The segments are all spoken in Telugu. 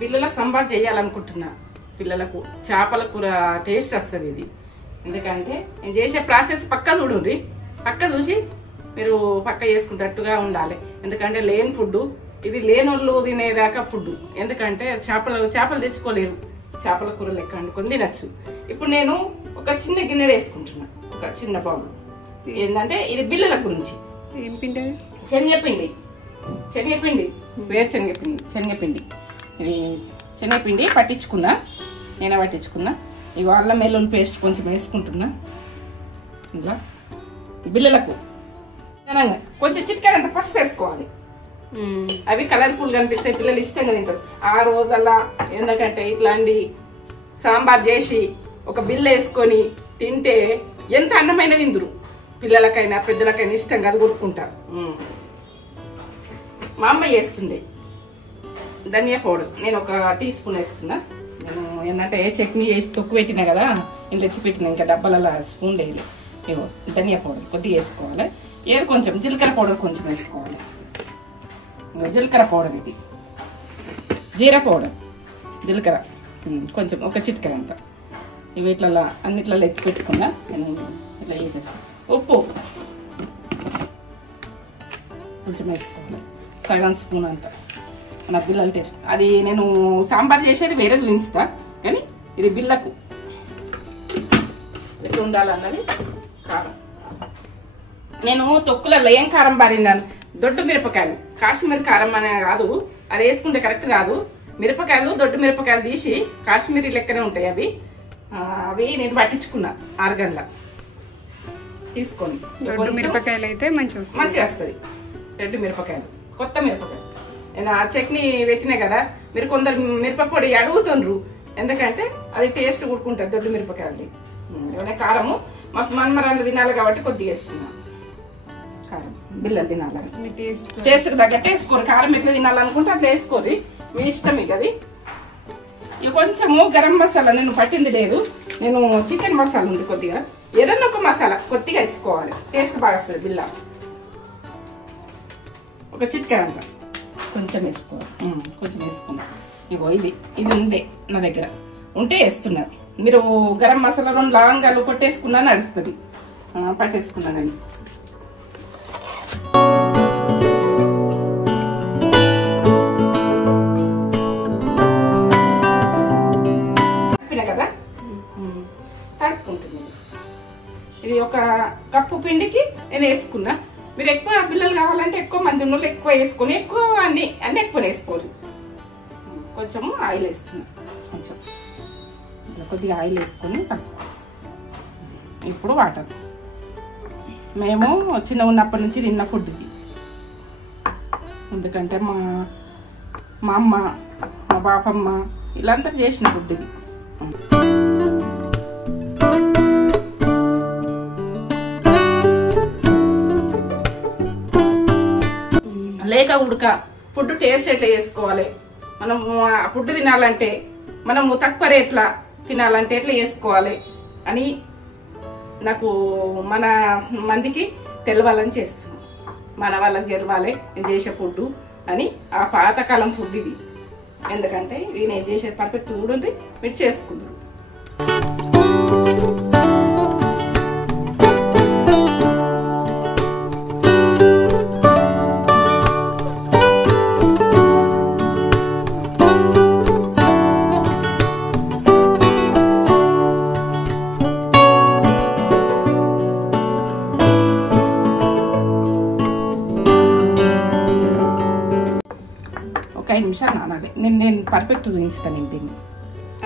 పిల్లల సంబార్ చేయాలనుకుంటున్నా. పిల్లలకు చేపల కూర టేస్ట్ వస్తుంది ఇది. ఎందుకంటే నేను చేసే ప్రాసెస్ పక్క చూడండి, పక్క చూసి మీరు పక్క చేసుకున్నట్టుగా ఉండాలి. ఎందుకంటే లేని ఫుడ్ ఇది, లేనోళ్ళు తినేదాకా ఫుడ్. ఎందుకంటే చేపలు తెచ్చుకోలేరు, చేపల కూర లెక్క వండుకొని తినచ్చు. ఇప్పుడు నేను ఒక చిన్న గిన్నె వేసుకుంటున్నా, ఒక చిన్న బౌల్. ఏంటంటే ఇది బిల్లల గురించి. ఏం పిండి? శనగపిండి, శనగపిండి. ఇది శనగపిండి పట్టించుకున్నా, నేనే పట్టించుకున్నా. ఇక అల్లం వెల్లుల్లి పేస్ట్ కొంచెం వేసుకుంటున్నా. ఇలా బిల్లలకు కొంచెం చిట్కాయంత పసుపు వేసుకోవాలి. అవి కలర్ఫుల్ గా అనిపిస్తాయి, పిల్లలు ఇష్టంగా తింటారు. ఆ రోజల్లా ఎందుకంటే ఇట్లాంటి సాంబార్ చేసి ఒక బిల్ల వేసుకొని తింటే ఎంత అన్నమైన విందురు. పిల్లలకైనా పెద్దలకైనా ఇష్టంగా అది కొట్టుకుంటారు. మా అమ్మ చేస్తుండే ధనియా పౌడర్ నేను ఒక టీ స్పూన్ వేస్తున్నా. నేను ఏంటంటే చట్నీ చేసి తొక్కు పెట్టినా కదా, ఇంట్లో ఎత్తి పెట్టినా, ఇంకా డబ్బాలలో స్పూన్ వేయాలి. ఏవో ధనియా పౌడర్ కొద్దిగా వేసుకోవాలి. ఏది కొంచెం జీలకర్ర పౌడర్ కొంచెం వేసుకోవాలి. జీలకర్ర పౌడర్, ఇది జీరా పౌడర్, జీలకర్ర కొంచెం ఒక చిటికెడ అంతా. ఇవి ఇట్లా అన్నిట్లలో ఎత్తి పెట్టుకున్నా. నేను ఇట్లా వేసేస్తాను. ఉప్పు కొంచెం వేసుకోవాలి, సగం స్పూన్ అంతా. నా బిల్లల టేస్ట్ అది. నేను సాంబార్ చేసేది వేరే చూపిస్తా, కానీ ఇది బిల్లకు ఎట్లా ఉండాలన్నది. కారం నేను తొక్కులలో ఏం కారం బారినాను, దొడ్డు మిరపకాయలు. కాశ్మీర్ కారం అనే కాదు, అది వేసుకుంటే కరెక్ట్ కాదు. మిరపకాయలు దొడ్డు మిరపకాయలు తీసి కాశ్మీరీ లెక్కనే ఉంటాయి అవి. అవి నేను పట్టించుకున్నా 6 గంటల తీసుకొని. దొడ్డు మిరపకాయలు అయితే మంచిగా వస్తుంది. రెడ్ మిరపకాయలు, కొత్త మిరపకాయలు. నేను ఆ చట్నీ పెట్టినా కదా, మీరు కొందరు మిరపపొడి అడుగుతుండ్రు. ఎందుకంటే అది టేస్ట్ కూడుకుంటుంది దొడ్డు మిరపకాయలు. ఏమైనా కారము మా మన్మరాలు తినాలి కాబట్టి కొద్దిగా వేస్తున్నా. కారం బిల్లలు తినాలని టేస్ట్ తగ్గట్టు వేసుకోరు. కారం ఎట్లా తినాలనుకుంటే అట్లా వేసుకోరు, మీ ఇష్టం. ఇక అది ఇక కొంచెము గరం మసాలా నేను పట్టింది లేదు. నేను చికెన్ మసాలా ఉంది కొద్దిగా, ఏదన్నా ఒక మసాలా కొద్దిగా వేసుకోవాలి, టేస్ట్ బాగా వస్తుంది. బిల్ల ఒక చిట్కా అంతా కొంచెం వేసుకోవాలి. కొంచెం వేసుకున్నా. ఇగో ఇది ఉండే నా దగ్గర ఉంటే వేస్తున్నారు. మీరు గరం మసాలా 2 లవంగాలు కొట్టేసుకున్నా నడుస్తుంది. పట్టేసుకున్నానని చెప్పిన కదా. తడుపుకుంటుంది. ఇది ఒక కప్పు పిండికి నేను వేసుకున్నా. మీరు ఎక్కువ పిల్లలు కావాలంటే ఎక్కువ మంది ఉన్న ఎక్కువ వేసుకొని ఎక్కువ అన్ని ఎక్కువ వేసుకోరు. కొంచెము ఆయిల్ వేస్తున్నా, కొంచెం ఇట్లా కొద్దిగా ఆయిల్ వేసుకొని కలుపుకో. ఇప్పుడు వాటర్. మేము చిన్న ఉన్నప్పటి నుంచి తిన్న ఫుడ్ ఇది. ఎందుకంటే మా అమ్మ, మా బాపమ్మ వీళ్ళంతా చేసిన ఫుడ్ ఇది. లేక ఉడక ఫుడ్ టేస్ట్ ఎట్లా చేసుకోవాలి, మనం ఫుడ్ తినాలంటే మనము తక్కువ రేట్ల తినాలంటే ఎట్లా చేసుకోవాలి అని నాకు మన మందికి తెలవాలని చేస్తున్నాం. మన వాళ్ళకి తెలవాలి నేను చేసే ఫుడ్ అని. ఆ పాతకాలం ఫుడ్ ఇది. ఎందుకంటే ఇది నేను చేసేది పర్ఫెక్ట్ కూడా ఉంది, మీరు చేసుకుందరు. ఒక 5 నిమిషాలు నానాలి. నేను పర్ఫెక్ట్ చూపిస్తాను. దీన్ని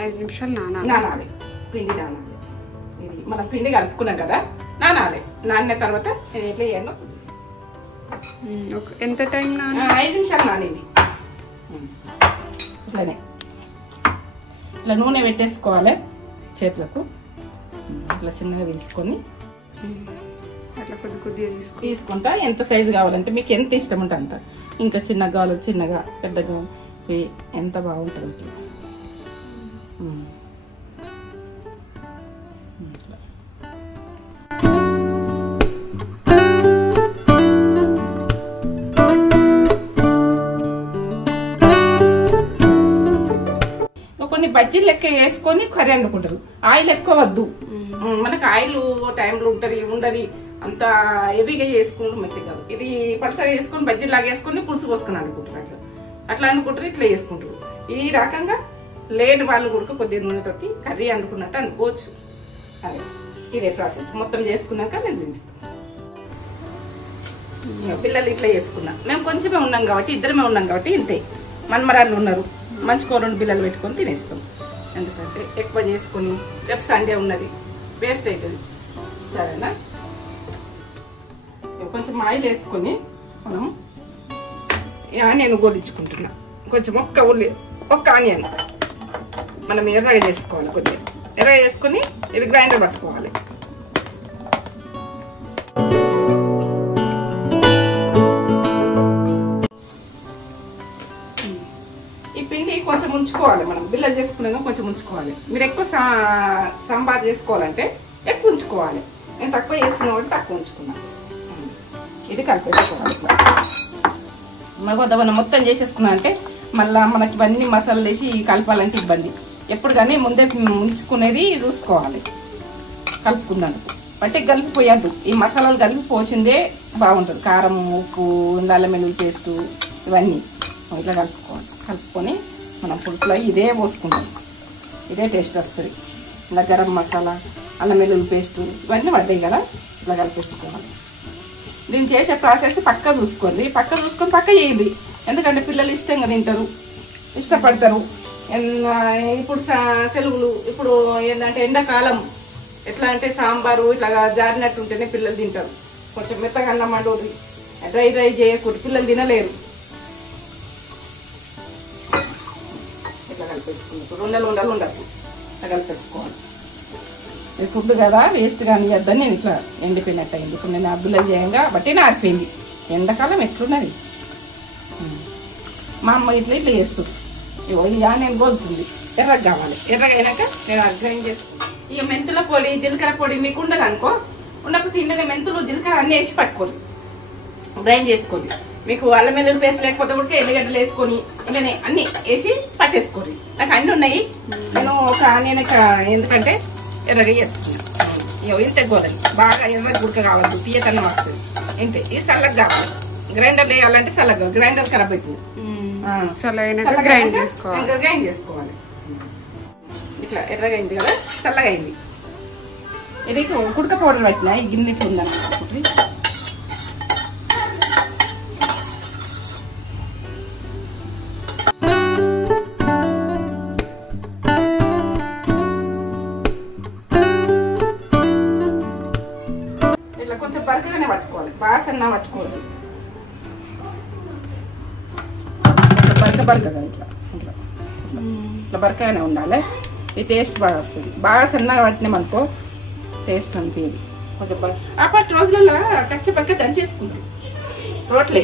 5 నిమిషాలు నానాలి. పిండి నానాలి. ఇది మనం పిండి కలుపుకున్నాం కదా, నానాలి. నానిన తర్వాత నేను ఎట్లా చేయాలో చూపిస్తాను. ఎంత టైం? 5 నిమిషాలు నానింది. ఇట్లానే ఇట్లా నూనె పెట్టేసుకోవాలి చేతులకు. ఇట్లా చిన్నగా తీసుకొని అట్లా కొద్దిగా తీసుకుంటా. ఎంత సైజు కావాలంటే మీకు ఎంత ఇష్టం ఉంటే అంత. ఇంకా చిన్నగా కావాలి, చిన్నగా పెద్దగా ఎంత బాగుంటుంది. కొన్ని బజ్జీలు లెక్క వేసుకొని కర్రీ వండుకుంటారు. ఆయిల్ ఎక్కువ వద్దు మనకు. ఆయిల్ టైంలో ఉంటది ఉండదు, అంత హెవీగా చేసుకుంటూ మంచిగా కాదు. ఇది పలసగా వేసుకొని బజ్జీలు లాగా వేసుకొని పులుసు పోసుకొని అనుకుంటారు. అట్లా అనుకుంటారు, ఇట్లా వేసుకుంటారు. ఈ రకంగా లేని వాళ్ళు కూడా కొద్దిగా నూనెతోటి కర్రీ అనుకున్నట్టు అనుకోవచ్చు. అదే ఇదే ప్రాసెస్. మొత్తం చేసుకున్నాక నేను చూపిస్తాను. పిల్లలు ఇట్లా చేసుకున్నా. మేము కొంచెమే ఉన్నాం కాబట్టి, ఇద్దరమే ఉన్నాం కాబట్టి ఇంతే. మన్మరాళ్ళు ఉన్నారు, మంచిగా 2 పిల్లలు పెట్టుకొని తినేస్తాం. ఎందుకంటే ఎక్కువ చేసుకొని రేపు సండే ఉన్నది, వేస్ట్ అవుతుంది. సరేనా? కొంచెం ఆయిల్ వేసుకొని మనం ఆనియన్ గోలించుకుంటున్నా. కొంచెం ఒక్క ఆనియన్ మనం ఎర్రగా చేసుకోవాలి. కొద్దిగా ఎర్రగా చేసుకొని ఇది గ్రైండర్ పట్టుకోవాలి. ఈ పిండి కొంచెం ఉంచుకోవాలి. మనం బిల్లలు చేసుకున్నాక కొంచెం ఉంచుకోవాలి. మీరు ఎక్కువ సాంబార్ చేసుకోవాలంటే ఎక్కువ ఉంచుకోవాలి. నేను తక్కువ చేస్తున్నా కాబట్టి తక్కువ ఉంచుకున్నాను. ఇది కలిపేసుకోవాలి. మనం మొత్తం చేసేసుకున్నా అంటే మళ్ళీ మనకి ఇవన్నీ మసాలాలు వేసి కలపాలంటే ఇబ్బంది. ఎప్పుడు కానీ ముందే ఉంచుకునేది చూసుకోవాలి. కలుపుకున్నాను బట్టి కలిపిపోయద్దు. ఈ మసాలాలు కలిపి పోసిందే బాగుంటుంది. కారం, ఉప్పు, అల్లం వెల్లుల్లి పేస్టు ఇవన్నీ ఇట్లా కలుపుకోవాలి. కలుపుకొని మనం పులుసులో ఇదే పోసుకుంటాం. ఇదే టేస్ట్ వస్తుంది. ఇలా గరం మసాలా, అల్లం వెల్లుల్లి పేస్టు ఇవన్నీ పడ్డాయి కదా, ఇట్లా కలిపేసుకోవాలి. దీన్ని చేసే ప్రాసెస్ పక్క చూసుకోండి. పక్క చూసుకొని పక్క చేయండి. ఎందుకంటే పిల్లలు ఇష్టంగా తింటారు, ఇష్టపడతారు. ఇప్పుడు సెలవులు, ఇప్పుడు ఏంటంటే ఎండాకాలం, ఎట్లా అంటే సాంబారు ఇట్లా జారినట్టు ఉంటేనే పిల్లలు తింటారు. కొంచెం మెత్తగా అన్నం వండూరి, డ్రై చేయకూడదు, పిల్లలు తినలేరు. ఇట్లా కలిపేసుకుంటారు. ఉండలు ఉండదు, ఇట్లా కలిపేసుకోవాలి. ఇది ఫుడ్ కదా, వేస్ట్ కానీ ఇద్దని నేను ఇట్లా ఎండిపోయినట్టు అయింది. ఇప్పుడు నేను అబ్బులు చేయంగా బట్టి నారిపోయింది. ఎండాకాలం ఎట్లున్నది. మా అమ్మ ఇట్లా చేస్తుంది. నేను గోలుతుంది. ఎర్రగా కావాలి. ఎర్రగా అయినాక నేను గ్రైండ్ చేసుకుంటాను. ఇక మెంతుల పొడి, జీలకర్ర పొడి మీకు ఉండదు అనుకో, ఉన్నప్పుడు తింటే మెంతులు జీలకర్ర అన్నీ వేసి పట్టుకోండి, గ్రైండ్ చేసుకోండి. మీకు అల్లం వెల్లుల్లి పేస్ట్ లేకపోతే కూడా ఎల్లిగడ్డలు వేసుకొని ఇవన్నీ అన్ని వేసి పట్టేసుకోండి. నాకు అన్నీ ఉన్నాయి. నేను ఒక ఆనియన్ ఎందుకంటే ఎర్రగా చేస్తున్నాను. ఇంత గోదని బాగా ఎర్రగా ఉడక కావద్దు, తీయకన్నా వస్తుంది. ఇంతే. ఇది చల్లగా కావాలి. గ్రైండర్ వేయాలంటే చల్లగా, గ్రైండర్ ఖరాబ్ అవుతుంది. గ్రైండ్ చేసుకోవాలి. ఇట్లా ఎర్రగా అయింది కదా, చల్లగా అయింది. ఇది కుడక పౌడర్ పెట్టినా ఈ గిన్నెకి ఉందన్నమాట. ఇట్లా కొంచెం బరకగానే పట్టుకోవాలి, బాసన్న పట్టుకోవాలి. బరకగా ఇట్లా ఇట్లా ఇట్లా బరకగానే ఉండాలి. ఈ టేస్ట్ బాగా వస్తుంది. బాగా సన్నగా పట్టినామనుకో టేస్ట్ అనిపించదు. కొంచెం అప్పటి రోజులలో కచ్చపక్క దంచేసుకుంటారు రోట్లే.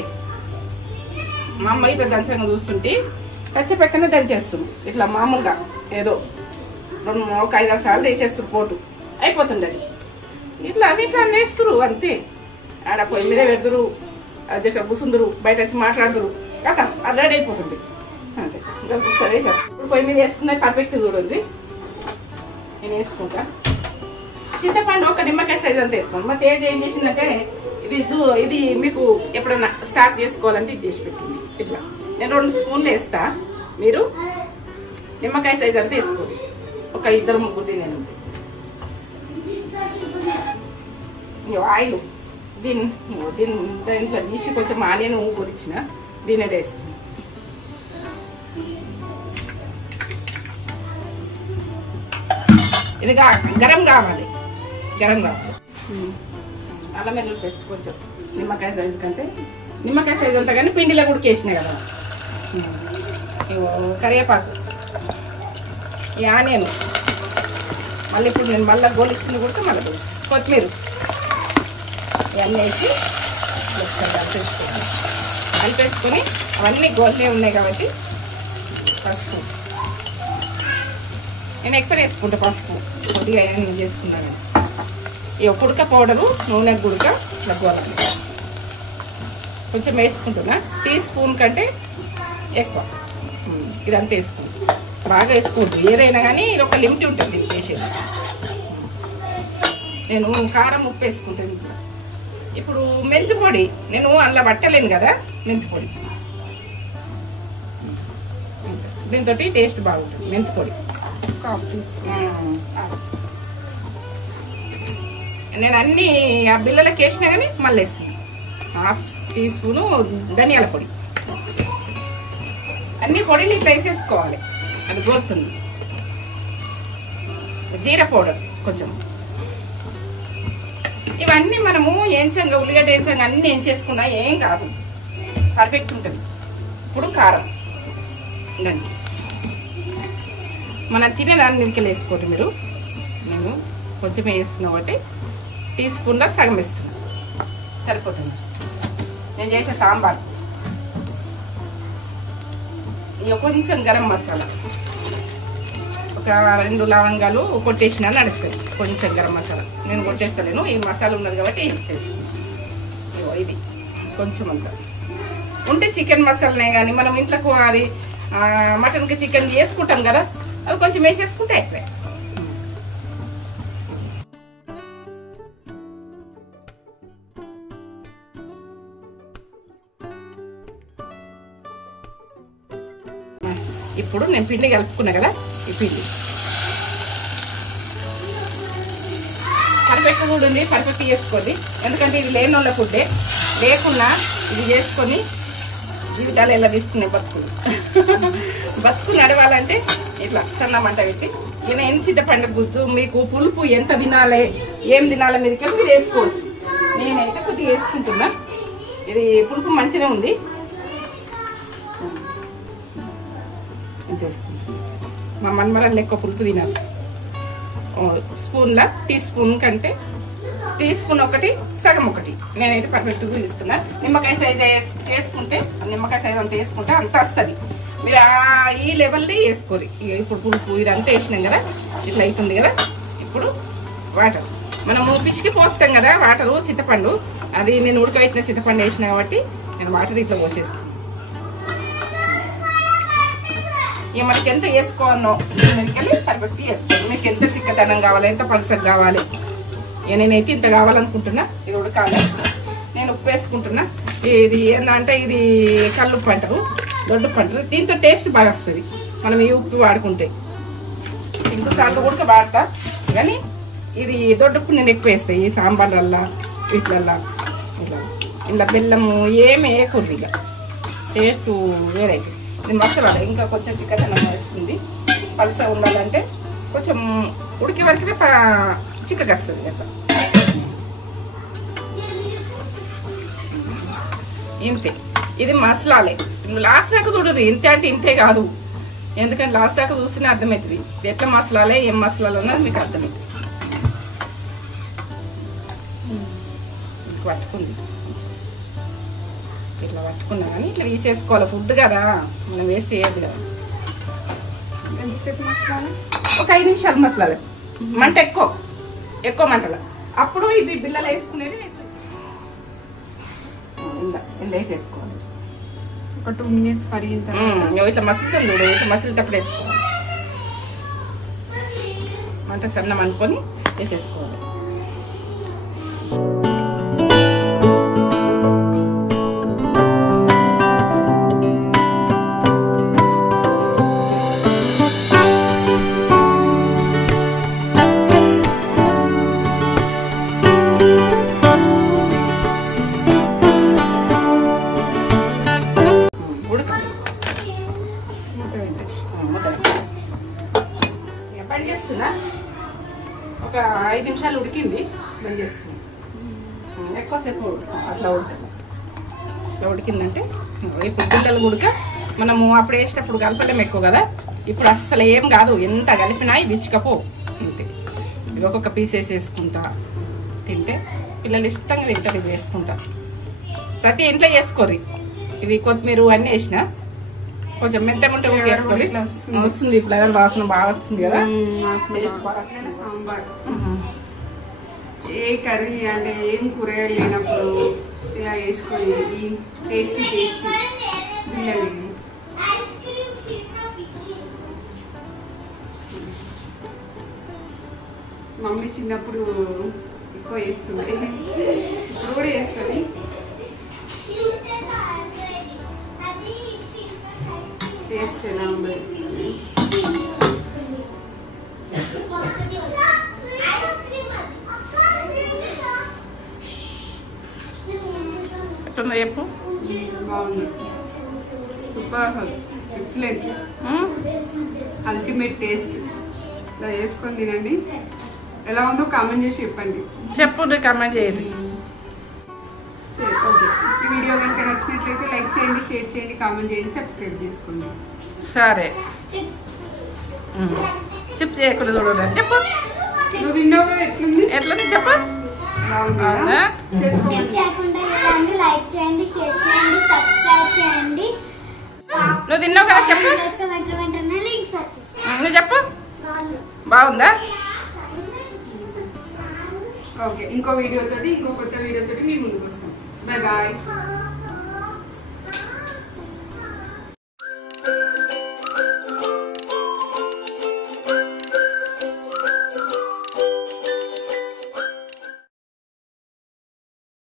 మా అమ్మ ఇట్లా దంచంగా చూస్తుంటే కచ్చపక్కనే దంచేస్తుంది. ఇట్లా మామూలుగా ఏదో 2-5 సార్లు వేసేస్తారు, పోటు అయిపోతుండది. ఇట్లా అది ఇట్లా వేస్తురు అంతే. ఆడ పొయ్యి మీద పెడతారు, అది చేసే కూసుందరు, బయట వచ్చి మాట్లాడుతురు కదా, అది రెడీ అయిపోతుంది అంతే. ఇంకా ఒకసారి వేసేస్తాను. ఇప్పుడు పొయ్యి మీద వేసుకున్నది పర్ఫెక్ట్ చూడండి. నేను వేసుకుంటా. చింతపండు ఒక నిమ్మకాయ సైజ్ అంతా వేసుకోండి. మా తేజ్ ఏం చేసిందంటే ఇది మీకు ఎప్పుడైనా స్టార్ట్ చేసుకోవాలంటే ఇది చేసి పెట్టింది. ఇట్లా నేను 2 స్పూన్లు వేస్తా, మీరు నిమ్మకాయ సైజ్ అంతా వేసుకోండి. ఒక 2-3 తినేది. ఆయిల్ దీంట్లో తీసి కొంచెం ఆనియన్ పొడిచిన దీని వేస్తుంది. ఇది గరం కావాలి. అల్లం వెల్లుల్లి పేస్ట్ కొంచెం నిమ్మకాయ సైజు కంటే నిమ్మకాయ సైజు అంతా కానీ పిండిలో కూడా వేసిన కదా. కరివేపాకు, ఈ ఆనియన్, మళ్ళీ ఇప్పుడు నేను మళ్ళీ గోలు ఇచ్చింది కూడా మళ్ళీ కొత్తిమీర ఇవన్నీ వేసి కలిపేసుకొని అవన్నీ గోల్నే ఉన్నాయి కాబట్టి పసుపు నేను ఎక్కువ వేసుకుంటా. పసుపు కొద్దిగా నేను చేసుకున్నాను. ఈ కుడక పౌడరు నూనె గుడక ఇట్లా గోలాలి. కొంచెం వేసుకుంటున్నా, టీ స్పూన్ కంటే ఎక్కువ ఇదంతా వేసుకుంటాం. బాగా వేసుకోవద్దు ఏదైనా కానీ ఇది ఒక లిమిట్ ఉంటుంది వేసేది. నేను కారం ఉప్పు వేసుకుంటాను. ఇప్పుడు మెంతి పొడి నేను అందులో పట్టలేను కదా, మెంతి పొడి దీంతో టేస్ట్ బాగుంటుంది. మెంతి పొడి నేను అన్ని ఆ బిళ్ళలకి వేసినా కానీ మళ్ళీ వేస్తాను. 1/2 టీ స్పూను ధనియాల పొడి, అన్ని పొడిని ఇట్లా వేసేసుకోవాలి, అది గోరుతుంది. జీరా పౌడర్ కొంచెం, ఇవన్నీ మనము ఏంచంగా ఉల్లిగడ్డ ఏంచంగా అన్ని ఏం చేసుకున్నా ఏం కాదు, పర్ఫెక్ట్ ఉంటుంది. ఇప్పుడు కారం ఇదండి మనం తినేదాన్ని మిల్కలు వేసుకోండి మీరు. నేను కొంచెం వేస్తున్నా ఒకటి టీ స్పూన్లో సగం వేస్తున్నా సరిపోతుంది. నేను చేసే సాంబార్ ఇక కొంచెం గరం మసాలా, ఒక 2 లవంగాలు కొట్టేసినా నడుస్తాయి. కొంచెం గరం మసాలా నేను కొట్టేస్తలేను, ఈ మసాలా ఉన్నది కాబట్టి వేసేస్తాను. ఇది కొంచెం అంతా ఉంటే చికెన్ మసాలానే కానీ మనం ఇంట్లోకి అది మటన్కి చికెన్ చేసుకుంటాం కదా, అది కొంచెం వేసేసుకుంటే అయిపోయాయి. ఇప్పుడు నేను పిండి కలుపుకున్నా కదా, ఈ పిండి పర్ఫెక్ట్ కూడా ఉంది. పర్ఫెక్ట్ చేసుకోండి, ఎందుకంటే ఇది లేని వాళ్ళ ఫుడ్డే. లేకున్నా ఇది చేసుకొని జీవితాలు ఎలా తీసుకునే బతుకు నడవాలంటే ఇట్లా సన్న మంట పెట్టి ఈయన ఎన్ని చింతపండు గుజ్జు మీకు పులుపు ఎంత తినాలి ఏం తినాలి మీరు కలిపి వేసుకోవచ్చు. నేనైతే కొద్దిగా వేసుకుంటున్నా, ఇది పులుపు మంచిగా ఉంది. మా మన్మరాలు ఎక్కువ పులుపు తినాలి. స్పూన్ల టీ స్పూన్ కంటే టీ స్పూన్ ఒకటి సగం ఒకటి నేనైతే పర్ఫెక్ట్గా తీసుకున్నా. నిమ్మకాయ సైజ్ చేసుకుంటే నిమ్మకాయ సైజ్ అంతా వేసుకుంటే అంత వస్తుంది. మీరు ఈ లెవెల్ని వేసుకోరు. ఇప్పుడు పులుపు ఇదంతా వేసినాం కదా, ఇట్లా అవుతుంది కదా. ఇప్పుడు వాటర్ మనము పిసికి పోస్తాం కదా, వాటరు చింతపండు, అది నేను ఉడకబెట్టిన చింతపండు వేసిన కాబట్టి నేను వాటర్ ఇట్లా పోసేస్తాను. ఇక మనకి ఎంత వేసుకోవాలో మెరికల్లి పర్ఫెక్ట్ వేసుకోవాలి. మీకు ఎంత చిక్కదనం కావాలి, ఎంత పలసగా కావాలి. ఇక నేనైతే ఇంత కావాలనుకుంటున్నా. ఇది ఉడకాలి. నేను ఉప్పు వేసుకుంటున్నా. ఇది ఏంటంటే ఇది కల్లుప్పు అంటారు, దొడ్డుప్పు అంటారు. దీంతో టేస్ట్ బాగా వస్తుంది మనం ఈ ఉప్పు వాడుకుంటే. ఇంకోసార్లు ఉడక వాడతా కానీ ఇది దొడ్డుకు నేను ఎక్కువ వేస్తాయి ఈ సాంబార్లల్లా వీటిలల్లా ఇలా బెల్లము ఏమి వేయకూడదు. ఇక టేస్ట్ వేరైతే ఇది మసాలా ఇంకా కొంచెం చిక్కదనం వేస్తుంది. పలుస ఉండాలంటే కొంచెం ఉడికే వరకే చిక్కగా వస్తుంది అట్లా. ఇంతే, ఇది మసాలాలే. లాస్ట్ దాకా చూడరు ఇంతే అంటే ఇంతే కాదు, ఎందుకంటే లాస్ట్ దాకా చూస్తేనే అర్థమవుతుంది ఎట్లా మసాలాలే ఏం మసాలాలు ఉన్నది మీకు అర్థమవుతుంది. పట్టుకుంది ఇట్లా పట్టుకున్నా కానీ ఇట్లా తీసేసుకోవాలి. ఫుడ్ కదా మనం వేస్ట్ చేయద్దు కదా. ఎంతసేపు మసాలా? ఒక 5 నిమిషాలు మసాలాలు, మంట ఎక్కువ మంటలో. అప్పుడు ఇది బిళ్ళలు వేసుకునేది ఇలా వేసేసుకోవాలి. ఒక 2 minutes పరిగిన తర్వాత ఇట్లా మసులుతుంది చూడు, ఇట్లా మసిలిటప్పుడు వేసుకోవాలి. మంట సన్నం అనుకొని వేసేసుకోవాలి. బంద్ చేస్తున్నా, ఒక 5 నిమిషాలు ఉడికింది, బంద్ చేస్తున్నా. ఎక్కువసేపు అట్లా ఉడకాలి. అట్లా ఉడికిందంటే ఇప్పుడు పిల్లలు ఉడక మనము అప్పుడు వేసేటప్పుడు కలపడం ఎక్కువ కదా, ఇప్పుడు అస్సలు ఏం కాదు. ఎంత కలిపినా విచ్చుకపో. అంతే, ఇది ఒక్కొక్క పీస్ వేసేసుకుంటా తింటే పిల్లలు ఇష్టంగా తింటారు. ఇది వేసుకుంటా ప్రతి ఇంట్లో చేసుకోర్రి. ఇది కొత్తిమీర అన్నీ వేసిన కొంచెం మెత్తమంటే వేసుకోవాలి. వస్తుంది ఫ్లేవర్, వాసన బాగా వస్తుంది కదా. సాంబార్ ఏ కర్రీ అంటే ఏం కూరగాయలు లేనప్పుడు ఇలా వేసుకొని ఈ టేస్టీ బిళ్ళలు. మమ్మీ చిన్నప్పుడు ఎక్కువ వేస్తుంది, ఇప్పుడు కూడా వేస్తుంది. టేస్ట్ ఎలా ఉంది? చెప్పు. బాగుంది, సూపర్, ఎక్సలెంట్, అల్టిమేట్ టేస్ట్. ఇలా వేసుకొని తినండి. ఎలా ఉందో కామెంట్ చేసి చెప్పండి. కామెంట్ చేయండి. ఓకే, ఈ వీడియో కనుక నచ్చినట్లయితే లైక్ చేయండి, షేర్ చేయండి, కామెంట్ చేయండి, సబ్స్క్రైబ్ చేసుకోండి. సరే, చిప్స్ చేయకూడదు చూడండి. చెప్పు, నువ్వు తిన్నావు కదా, ఎట్లుంది చెప్పు. నువ్వు తిన్నావు కదా చెప్పు. నువ్వు చెప్పు, బాగుందా? ఓకే, ఇంకో కొత్త వీడియోతోటి మీ ముందుకు వస్తాం. Bye bye.